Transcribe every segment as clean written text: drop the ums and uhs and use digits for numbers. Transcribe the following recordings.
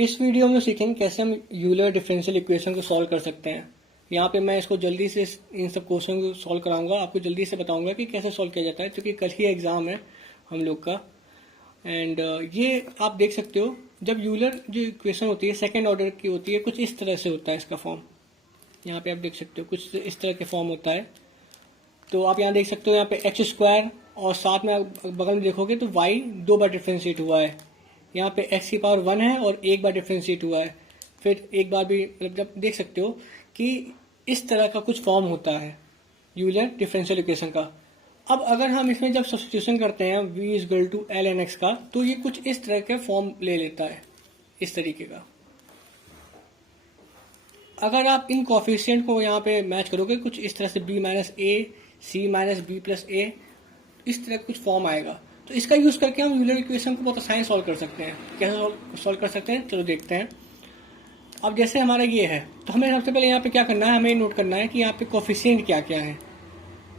इस वीडियो में सीखेंगे कैसे हम यूलर डिफरेंशियल इक्वेशन को सॉल्व कर सकते हैं। यहाँ पे मैं इसको जल्दी से इन सब क्वेश्चन को सॉल्व कराऊंगा, आपको जल्दी से बताऊंगा कि कैसे सॉल्व किया जाता है, क्योंकि कल ही एग्जाम है हम लोग का। एंड ये आप देख सकते हो, जब यूलर जो इक्वेशन होती है सेकेंड ऑर्डर की होती है, कुछ इस तरह से होता है इसका फॉर्म। यहाँ पे आप देख सकते हो कुछ इस तरह के फॉर्म होता है। तो आप यहाँ देख सकते हो, यहाँ पे एक्स स्क्वायर और साथ में आप बगल में देखोगे तो वाई 2 बार डिफ्रेंशिएट हुआ है। यहाँ पे x की पावर 1 है और 1 बार डिफ्रेंशिएट हुआ है, फिर एक बार भी, मतलब जब देख सकते हो कि इस तरह का कुछ फॉर्म होता है यूलर डिफरेंशियल इक्वेशन का। अब अगर हम इसमें जब सब्स्टिट्यूशन करते हैं v equal to l n x का, तो ये कुछ इस तरह के फॉर्म ले लेता है, इस तरीके का। अगर आप इन कोफिशिएंट को यहाँ पे मैच करोगे कुछ इस तरह से, b माइनस ए, सी माइनस बी प्लस ए, इस तरह कुछ फॉर्म आएगा। तो इसका यूज करके हम यूलर इक्वेशन को बहुत आसानी सॉल्व कर सकते हैं। कैसे सॉल्व कर सकते हैं, चलो देखते हैं। अब जैसे हमारा ये है, तो हमें सबसे पहले यहाँ पे क्या करना है, हमें नोट करना है कि यहाँ पे कोफिशिएंट क्या क्या है।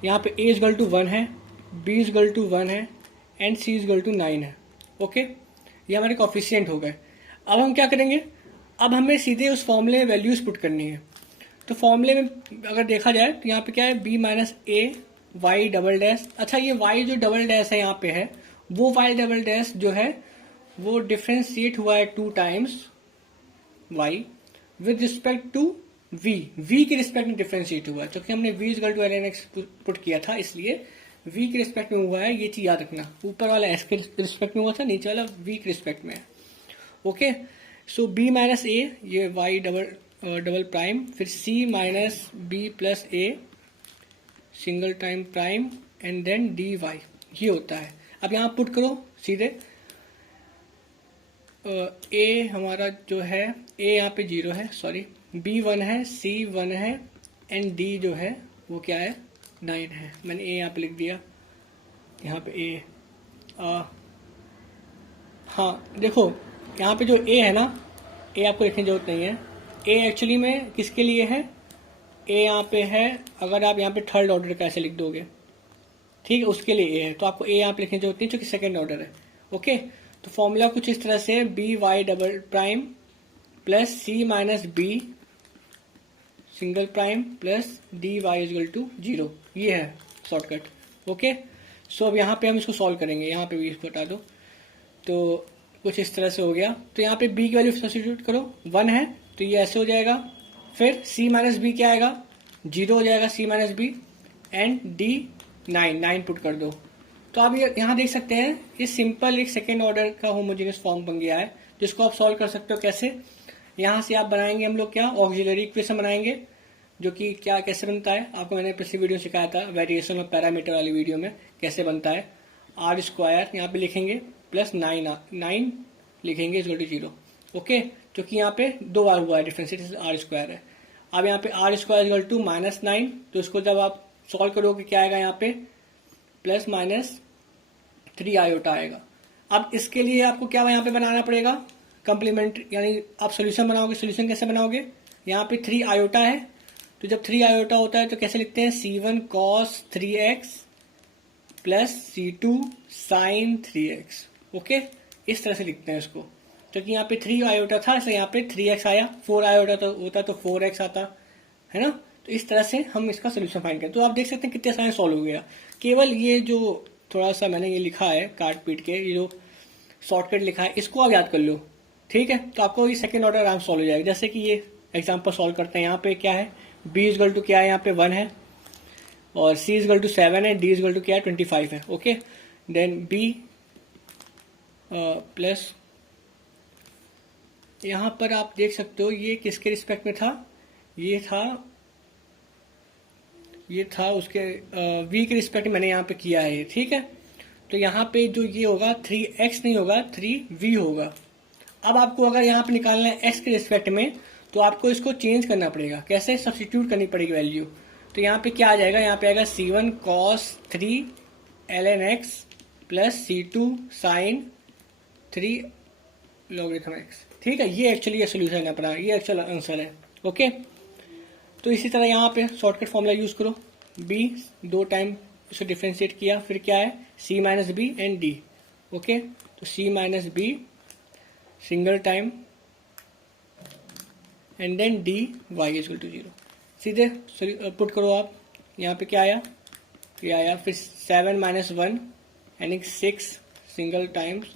यहाँ पे a इजगल टू 1 है, b इजगल टू 1 है एंड c इजगल टू 9 है। ओके, ये हमारे कोफिशिएंट हो गए। अब हम क्या करेंगे, अब हमें सीधे उस फॉर्मूले में वैल्यूज पुट करनी है। तो फॉर्मूले में अगर देखा जाए तो यहाँ पे क्या है, b माइनस ए वाई डबल डैश। अच्छा, ये y जो डबल डैश है यहाँ पे है, वो y डबल डैश जो है वो डिफ्रेंशिएट हुआ है 2 times y with respect to v के रिस्पेक्ट में डिफ्रेंशिएट हुआ है, क्योंकि हमने v equal to l n x put किया था, इसलिए v के रिस्पेक्ट में हुआ है। ये चीज याद रखना, ऊपर वाला s के रिस्पेक्ट में हुआ था, नीचे वाला v के रिस्पेक्ट में है। Okay, so b minus a, ये y डबल प्राइम, फिर c minus b plus a single time prime and then dy, ये होता है। अब यहाँ पुट करो सीधे, a हमारा जो है, a यहाँ पे 0 है, सॉरी, b 1 है, c 1 है एंड d जो है वो क्या है, 9 है। मैंने a यहाँ पे लिख दिया, यहाँ पे a। हाँ देखो, यहाँ पे जो a है ना, a आपको लिखने की जरूरत नहीं है। a एक्चुअली में किसके लिए है, a यहाँ पे है, अगर आप यहाँ पे थर्ड ऑर्डर का ऐसे लिख दोगे, ठीक है, उसके लिए a है, तो आपको a यहाँ पे लिखने की जरूरत नहीं, क्योंकि सेकेंड ऑर्डर है। ओके, तो फॉर्मूला कुछ इस तरह से, b y double prime plus c minus b single prime plus d y equal to 0, ये है शॉर्टकट। ओके, सो अब यहाँ पे हम इसको सॉल्व करेंगे, यहाँ पे भी इसको हटा दो, तो कुछ इस तरह से हो गया। तो यहाँ पे b की वैल्यू सब्स्टिट्यूट करो, 1 है तो ये ऐसे हो जाएगा, फिर c माइनस बी क्या आएगा, 0 हो जाएगा c minus b, and d 9 put कर दो। तो आप ये यहाँ देख सकते हैं, ये सिंपल एक सेकेंड ऑर्डर का होमोजेनियस फॉर्म बन गया है, जिसको आप सॉल्व कर सकते हो। कैसे, यहाँ से आप बनाएंगे, हम लोग क्या ऑक्सिलरी इक्वेशन बनाएंगे, जो कि क्या कैसे बनता है, आपको मैंने पिछली वीडियो सिखाया था वेरिएशन ऑफ पैरामीटर वाली वीडियो में कैसे बनता है। आर स्क्वायर यहाँ पे लिखेंगे प्लस 9 लिखेंगे इजगल टू 0। ओके, क्योंकि यहाँ पे 2 बार हुआ है डिफरेंशिएट, आर स्क्वायर है। अब यहाँ पे आर स्क्वायर इजगल टू -9, तो इसको जब आप सॉल्व करोगे क्या आएगा, यहाँ पे प्लस माइनस 3 आयोटा आएगा। अब इसके लिए आपको क्या यहाँ पे बनाना पड़ेगा, कंप्लीमेंट्री, यानी आप सोल्यूशन बनाओगे। सोल्यूशन कैसे बनाओगे, यहाँ पे 3 आयोटा है, तो जब 3 आयोटा होता है तो कैसे लिखते हैं, c1 cos 3x plus c2 sin 3x। Okay, इस तरह से लिखते हैं इसको, क्योंकि यहाँ पे 3 आयोटा था, इसलिए यहाँ पे 3x आया, 4 आयोटा तो होता तो 4x आता है ना। तो इस तरह से हम इसका सोल्यूशन फाइंड करें। तो आप देख सकते हैं कितने आसानी सॉल्व हो गया। केवल ये जो थोड़ा सा मैंने ये लिखा है काट पीट के, ये जो शॉर्टकट लिखा है, इसको आप याद कर लो, ठीक है, तो आपको ये सेकंड ऑर्डर आराम सॉल्व हो जाएगा। जैसे कि ये एग्जांपल सॉल्व करते हैं, यहाँ पे क्या है, b इजगल टू क्या है, यहाँ पे 1 है, और c इजगल टू 7 है, d इजगल टू क्या है 25 है। ओके, देन b प्लस, यहाँ पर आप देख सकते हो ये किसके रिस्पेक्ट में था, ये था उसके v के रिस्पेक्ट में मैंने यहाँ पे किया है, ठीक है। तो यहाँ पे जो ये होगा 3x नहीं होगा, 3v होगा। अब आपको अगर यहाँ पे निकालना है x के रिस्पेक्ट में, तो आपको इसको चेंज करना पड़ेगा। कैसे, सब्स्टिट्यूट करनी पड़ेगी वैल्यू। तो यहाँ पे क्या आ जाएगा, यहाँ पे आएगा c1 cos 3 ln x plus c2 sin 3 logarithm x, ठीक है। ये एक्चुअली ये सोल्यूशन है अपना, ये एक्चुअल आंसर है। ओके, तो इसी तरह यहाँ पे शॉर्टकट फॉर्मूला यूज करो, b 2 टाइम इसे डिफ्रेंशिएट किया, फिर क्या है c minus b and d। Okay, तो c minus b single time and then dy equal to 0। सीधे पुट करो आप, यहाँ पे क्या आया, ये आया, फिर 7 माइनस 1 यानी 6 single times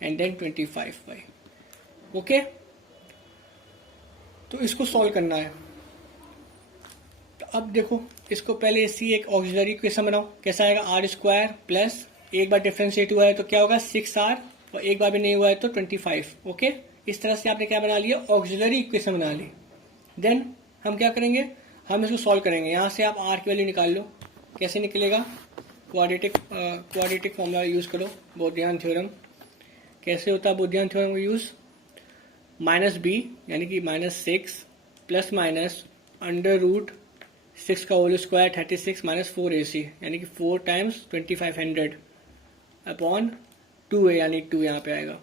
and then 25y। Okay, तो इसको सॉल्व करना है। तो अब देखो, इसको पहले इसी एक ऑक्सिलरी इक्वेशन बनाओ। कैसा आएगा, आर स्क्वायर प्लस, एक बार डिफ्रेंशिएट हुआ है तो क्या होगा 6r, और एक बार भी नहीं हुआ है तो 25। ओके, इस तरह से आपने क्या बना लिया, ऑक्सिलरी इक्वेशन बना ली। देन हम क्या करेंगे, हम इसको सॉल्व करेंगे। यहाँ से आप r की वैल्यू निकाल लो। कैसे निकलेगा, क्वाड्रेटिक फॉर्मूला यूज करो, बोधियन थ्योरम। कैसे होता है बोधियन थ्योरम का यूज, माइनस बी यानी कि -6 प्लस माइनस अंडर रूट 6 का होल स्क्वायर 36 माइनस 4ac यानी कि 4 टाइम्स 2500 अपॉन 2a यानी 2 यहाँ पे आएगा।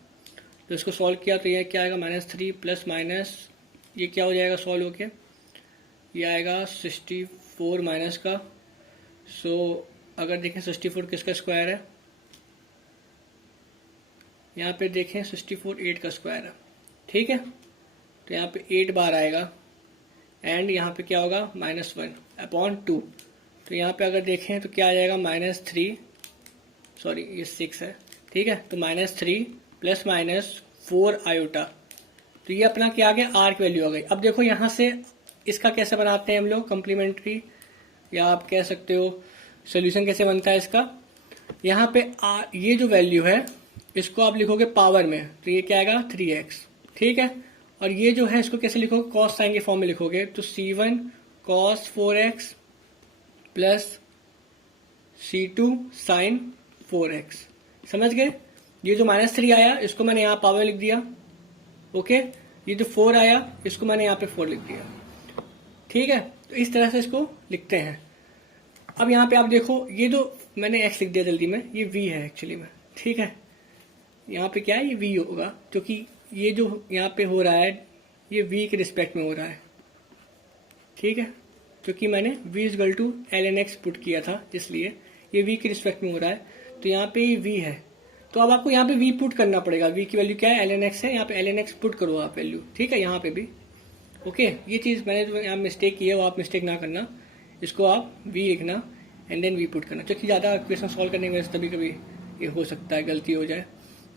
तो इसको सॉल्व किया तो यह क्या आएगा, -3 प्लस माइनस ये क्या हो जाएगा सॉल्व होके, ये आएगा 64 माइनस का। सो अगर देखें 64 किसका स्क्वायर है, यहाँ पे देखें 64 8 का स्क्वायर है। ठीक है, तो यहाँ पे 8 बार आएगा एंड यहाँ पे क्या होगा -1 अपॉन 2। तो यहाँ पे अगर देखें तो क्या आ जाएगा -3, सॉरी ये 6 है। ठीक है, तो -3 प्लस माइनस 4 आयोटा। तो ये अपना क्या आ गया, आर की वैल्यू आ गई। अब देखो यहाँ से इसका कैसे बनाते हैं हम लोग कम्प्लीमेंट्री, या आप कह सकते हो सोल्यूशन कैसे बनता है इसका। यहाँ पे ये जो वैल्यू है इसको आप लिखोगे पावर में, तो ये क्या आएगा 3x। ठीक है, और ये जो है इसको कैसे लिखोगे, कॉस साइन के फॉर्म में लिखोगे, तो c1 cos 4x plus c2 sin 4x। समझ गए, ये जो -3 आया इसको मैंने यहाँ पावर लिख दिया। ओके, ये जो 4 आया इसको मैंने यहाँ पे 4 लिख दिया। ठीक है, तो इस तरह से इसको लिखते हैं। अब यहाँ पे आप देखो, ये जो मैंने x लिख दिया जल्दी में, ये v है एक्चुअली में। ठीक है, यहाँ पे क्या है, ये v होगा, क्योंकि ये जो यहाँ पे हो रहा है ये v के रिस्पेक्ट में हो रहा है। ठीक है, क्योंकि मैंने v equal to ln x put किया था, इसलिए ये v के रिस्पेक्ट में हो रहा है। तो यहाँ पे ये v है, तो अब आपको यहाँ पे v पुट करना पड़ेगा। v की वैल्यू क्या है, ln x है, यहाँ पे ln x पुट करो आप वैल्यू। ठीक है, यहाँ पे भी ओके। ये चीज़ मैंने जो यहाँ मिस्टेक की है वो आप मिस्टेक ना करना, इसको आप v लिखना एंड देन v पुट करना, क्योंकि ज़्यादा क्वेश्चन सॉल्व करने में कभी कभी ये हो सकता है गलती हो जाए।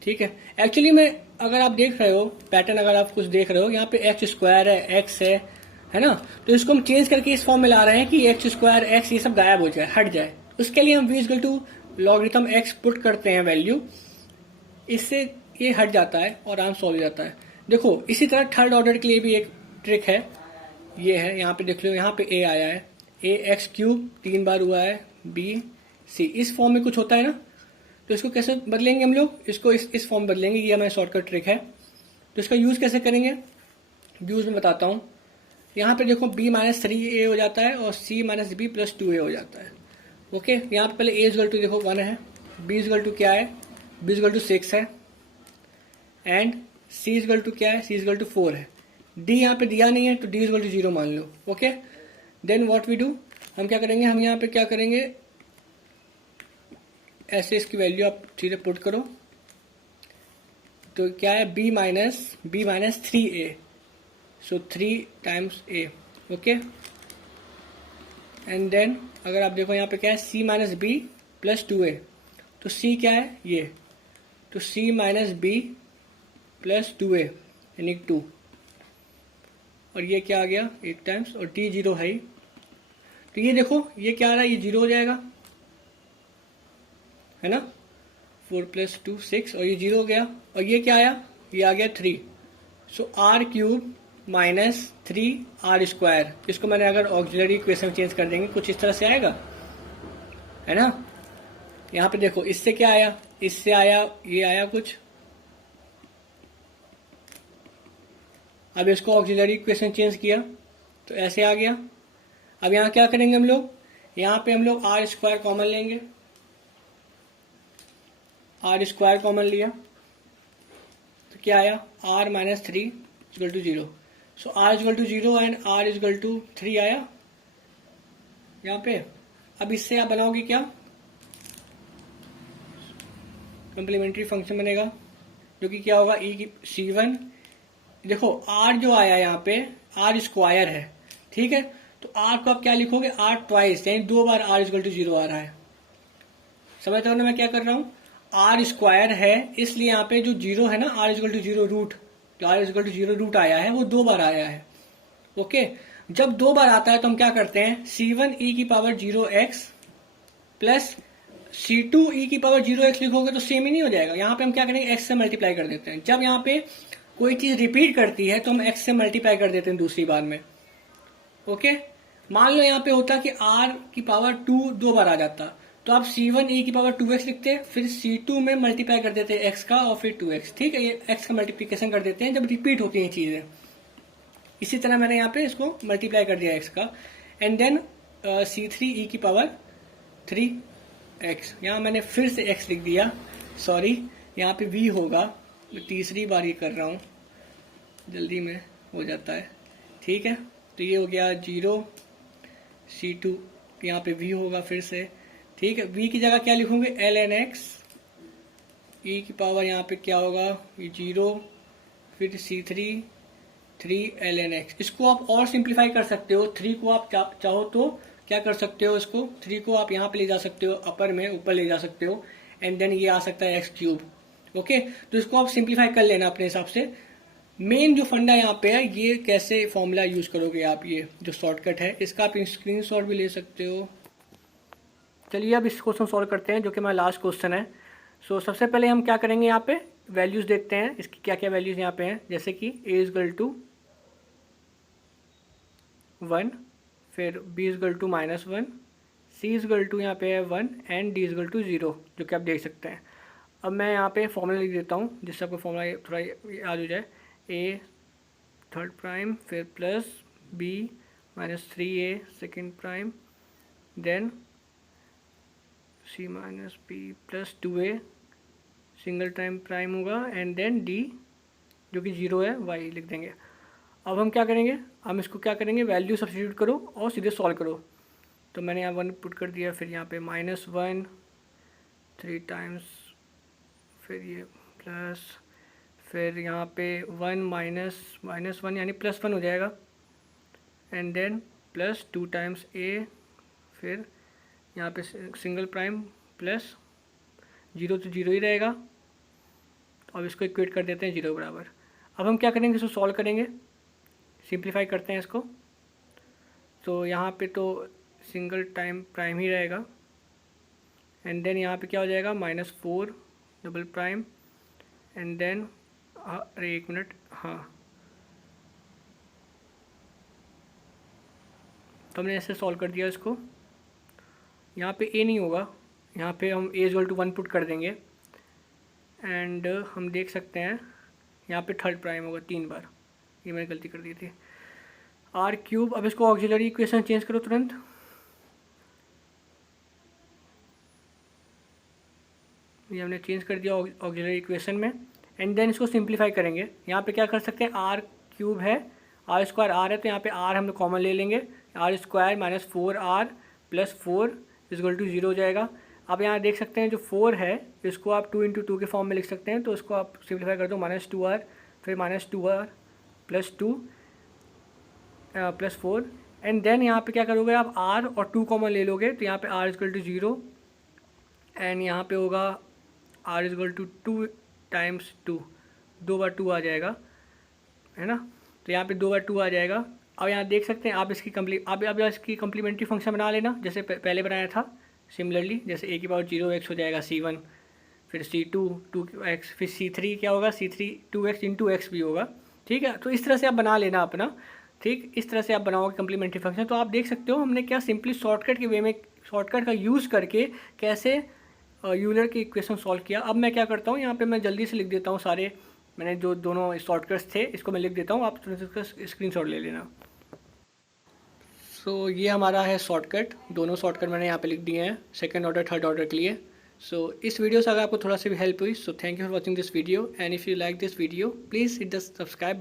ठीक है, एक्चुअली में अगर आप देख रहे हो पैटर्न, अगर आप कुछ देख रहे हो, यहाँ पे एक्स स्क्वायर है, x है ना, तो इसको हम चेंज करके इस फॉर्म में ला रहे हैं कि एक्स स्क्वायर x ये सब गायब हो जाए, हट जाए। उसके लिए हम v equal to logarithm x put करते हैं वैल्यू, इससे ये हट जाता है और आराम सॉल्व हो जाता है। देखो इसी तरह थर्ड ऑर्डर के लिए भी एक ट्रिक है, ये है, यहाँ पे देख लो, यहाँ पे a आया है, ax³ 3 बार हुआ है, b c, इस फॉर्म में कुछ होता है ना, तो इसको कैसे बदलेंगे हम लोग, इसको इस फॉर्म बदलेंगे। ये हमारी शॉर्टकट ट्रिक है, तो इसका यूज़ कैसे करेंगे, यूज़ में बताता हूँ। यहाँ पे देखो b -3a हो जाता है और c -b + 2a हो जाता है। ओके, यहाँ पे पहले a इक्वल टू देखो 1 है, b इक्वल टू क्या है, b इक्वल टू 6 है एंड c इक्वल टू क्या है, c इक्वल टू 4 है। d यहाँ पे दिया नहीं है तो d इक्वल टू 0 मान लो। Okay, then what we do, हम क्या करेंगे, हम यहाँ पे क्या करेंगे, ऐसे इसकी वैल्यू आप सीधे पुट करो, तो क्या है b minus 3a, so 3 times a। Okay, and then अगर आप देखो यहाँ पे क्या है, c -b + 2a, तो c क्या है ये, तो c -b + 2a यानी 2, और ये क्या आ गया 1 टाइम्स, और d 0 है ही, तो ये देखो ये क्या आ रहा है, ये 0 हो जाएगा, है ना, 4 + 2 6, और ये 0 हो गया, और ये क्या आया, ये आ गया 3। सो r³ - 3r², इसको मैंने अगर ऑक्सिलरी इक्वेशन चेंज कर देंगे कुछ इस तरह से आएगा, है ना। यहाँ पे देखो इससे क्या आया, इससे आया, ये आया कुछ, अब इसको ऑक्सिलरी इक्वेशन चेंज किया तो ऐसे आ गया। अब यहाँ क्या करेंगे हम लोग, यहाँ पे हम लोग r² कॉमन लेंगे, r² कॉमन लिया तो क्या आया, r - 3 = 0, so r = 0 and r = 3 आया यहाँ पे। अब इससे आप बनाओगे क्या, कम्प्लीमेंट्री फंक्शन बनेगा, जो कि क्या होगा, e की c1, देखो r जो आया यहाँ पे आर स्क्वायर है, ठीक है। तो आर को आप क्या लिखोगे, आर ट्वाइस, यानी 2 बार आर इक्वल टू 0 आ रहा है। समझ रहे हो ना मैं क्या कर रहा हूँ, आर स्क्वायर है, इसलिए यहाँ पे जो 0 है ना, आर इक्वल टू 0 रूट, जो आर इक्वल टू 0 रूट आया है वो 2 बार आया है। ओके, जब 2 बार आता है तो हम क्या करते हैं, c1 e की power 0x plus c2 e की पावर 0x लिखोगे तो सेम ही नहीं हो जाएगा। यहाँ पे हम क्या करेंगे, x से मल्टीप्लाई कर देते हैं। जब यहाँ पे कोई चीज रिपीट करती है तो हम x से मल्टीप्लाई कर देते हैं दूसरी बार में। ओके, मान लो यहाँ पे होता कि r की पावर 2 2 बार आ जाता, तो आप c1 e की पावर 2x लिखते, फिर c2 में मल्टीप्लाई कर देते हैं x का और फिर 2x, ठीक है। ये x का मल्टीप्लीकेशन कर देते हैं जब रिपीट होती हैं चीजें। इसी तरह मैंने यहाँ पे इसको मल्टीप्लाई कर दिया x का, एंड देन c3 e की पावर 3x, यहाँ मैंने फिर से x लिख दिया, सॉरी यहाँ पे v होगा, मैं तीसरी बार ये कर रहा हूँ, जल्दी में हो जाता है, ठीक है। तो ये हो गया 0, c2 यहाँ पे v होगा फिर से, ठीक है। v की जगह क्या लिखूंगे, ln x, e की पावर यहाँ पे क्या होगा, 0, फिर c3 3 ln x। इसको आप और सिंप्लीफाई कर सकते हो, 3 को आप चाहो तो क्या कर सकते हो, इसको 3 को आप यहाँ पे ले जा सकते हो, अपर में ऊपर ले जा सकते हो, एंड देन ये आ सकता है x क्यूब। ओके, तो इसको आप सिंप्लीफाई कर लेना अपने हिसाब से। मेन जो फंडा यहाँ पे है, ये कैसे फॉर्मूला यूज करोगे आप, ये जो शॉर्टकट है इसका आप स्क्रीनशॉट भी ले सकते हो। चलिए अब इस क्वेश्चन सॉल्व करते हैं, जो कि हमारा लास्ट क्वेश्चन है। सो सबसे पहले हम क्या करेंगे, यहाँ पे वैल्यूज देखते हैं इसकी क्या क्या वैल्यूज यहाँ पे हैं, जैसे कि a इजगल टू 1, फिर b equal to -1, c equal to यहाँ पे है 1 एंड d इजगल टू 0, जो कि आप देख सकते हैं। अब मैं यहाँ पे फॉर्मूला लिख देता हूँ जिससे आपको फॉर्मूला थोड़ा याद हो जाए, a थर्ड प्राइम, फिर plus b -3a second prime, then c -b plus 2a single time prime होगा, एंड देन d जो कि 0 है y लिख देंगे। अब हम क्या करेंगे, हम इसको क्या करेंगे, वैल्यू सब्स्टिट्यूट करो और सीधे सॉल्व करो। तो मैंने यहाँ 1 पुट कर दिया, फिर यहाँ पे -1 3 टाइम्स, फिर ये प्लस, फिर यहाँ पे 1 -1 यानी +1 हो जाएगा, and then plus 2 times a, फिर यहाँ पे सिंगल प्राइम प्लस 0 तो 0 ही रहेगा। अब इसको इक्वेट कर देते हैं 0 बराबर। अब हम क्या करेंगे, इसको सॉल्व करेंगे, सिंप्लीफाई करते हैं इसको। तो यहाँ पे तो सिंगल टाइम प्राइम ही रहेगा, एंड देन यहाँ पे क्या हो जाएगा, -4 डबल प्राइम, एंड देन अरे 1 मिनट, हाँ तो हमने ऐसे सॉल्व कर दिया इसको। यहाँ पे a नहीं होगा, यहाँ पे हम a इक्वल टू 1 पुट कर देंगे, एंड हम देख सकते हैं यहाँ पे थर्ड प्राइम होगा 3 बार, ये मैंने गलती कर दी थी, आर क्यूब। अब इसको ऑक्सिलरी इक्वेशन चेंज करो तुरंत, ये हमने चेंज कर दिया ऑक्सिलरी इक्वेशन में, एंड देन इसको सिंप्लीफाई करेंगे। यहाँ पे क्या कर सकते हैं, आर क्यूब है, आर स्क्वायर आर है, तो यहाँ पे आर हम कॉमन ले लेंगे, r square -4r plus 4 equal to 0 हो जाएगा। अब यहाँ देख सकते हैं जो 4 है इसको आप 2 × 2 के फॉर्म में लिख सकते हैं, तो इसको आप सिंप्लीफाई कर दो, -2r, फिर -2r plus 2 plus 4, and then यहाँ पे क्या करोगे आप, r और 2 कॉमन ले लोगे, तो यहाँ पे r इक्वल टू 0, एंड यहाँ पे होगा r इक्वल टू 2 टाइम्स 2, 2 बार 2 आ जाएगा, है ना। तो यहाँ पे 2 बार 2 आ जाएगा। अब यहाँ देख सकते हैं आप इसकी अब इसकी कम्प्लीमेंट्री फंक्शन बना लेना, जैसे पहले बनाया था सिमिलरली, जैसे a की पावर 0x हो जाएगा c1, फिर c2 2x, फिर c3 क्या होगा, c3 2x इंटू x भी होगा, ठीक है। तो इस तरह से आप बना लेना अपना, ठीक, इस तरह से आप बनाओगे कम्प्लीमेंट्री फंक्शन। तो आप देख सकते हो हमने क्या सिंपली शॉर्टकट के वे में, शॉर्टकट का यूज़ करके कैसे यूलर की इक्वेशन सॉल्व किया। अब मैं क्या करता हूँ, यहाँ पे मैं जल्दी से लिख देता हूँ सारे, मैंने जो दोनों शॉर्टकट्स थे इसको मैं लिख देता हूँ, आप इसका स्क्रीनशॉट ले लेना। सो ये हमारा है शॉर्टकट, दोनों शॉर्टकट मैंने यहाँ पे लिख दिए हैं सेकंड ऑर्डर थर्ड ऑर्डर के लिए। सो इस वीडियो से अगर आपको थोड़ा सा भी हेल्प हुई, so thank you for watching this video, and if you like this video please hit the subscribe button.